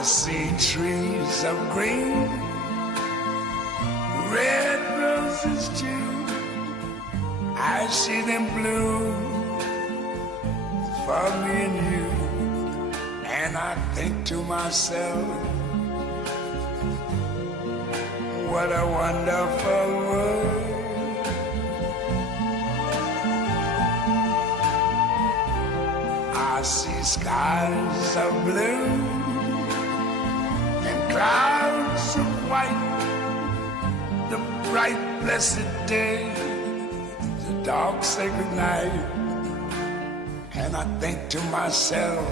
I see trees of green, red roses too. I see them bloom for me and you. And I think to myself, what a wonderful world. I see skies of blue and clouds of white, the bright blessed day, the dark sacred night. And I think to myself,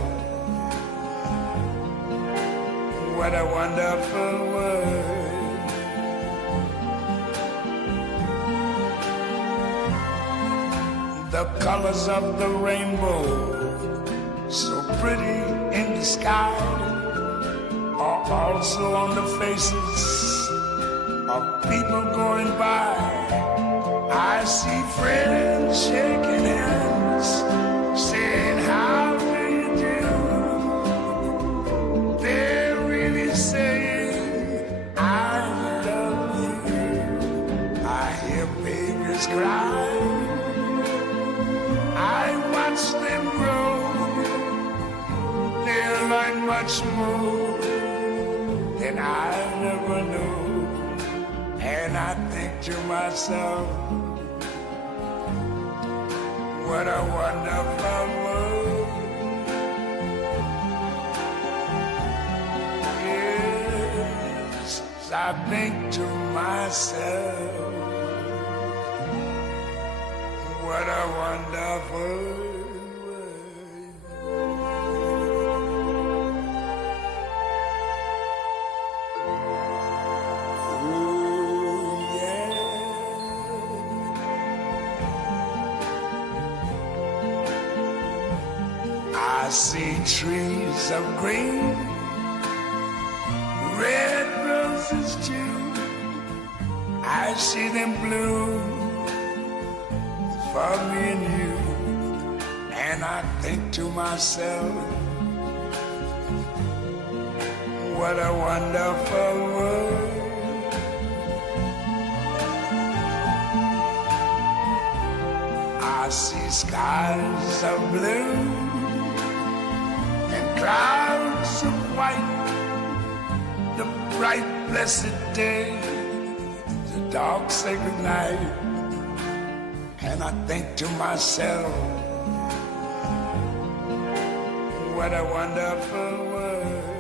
what a wonderful world. The colors of the rainbow, so pretty in the sky, are also on the faces of people going by. I see friends shaking hands, saying, how do you do? They're really saying, I love you. I hear babies cry, I watch them grow. They'll learn much more than I never knew. And I think to myself, what a wonderful world. Yes, I think to myself, what a wonderful world. I see trees of green, red roses too. I see them bloom for me and you. And I think to myself, what a wonderful world. I see skies of blue, clouds of white, the bright blessed day, the dark sacred night. And I think to myself, what a wonderful world.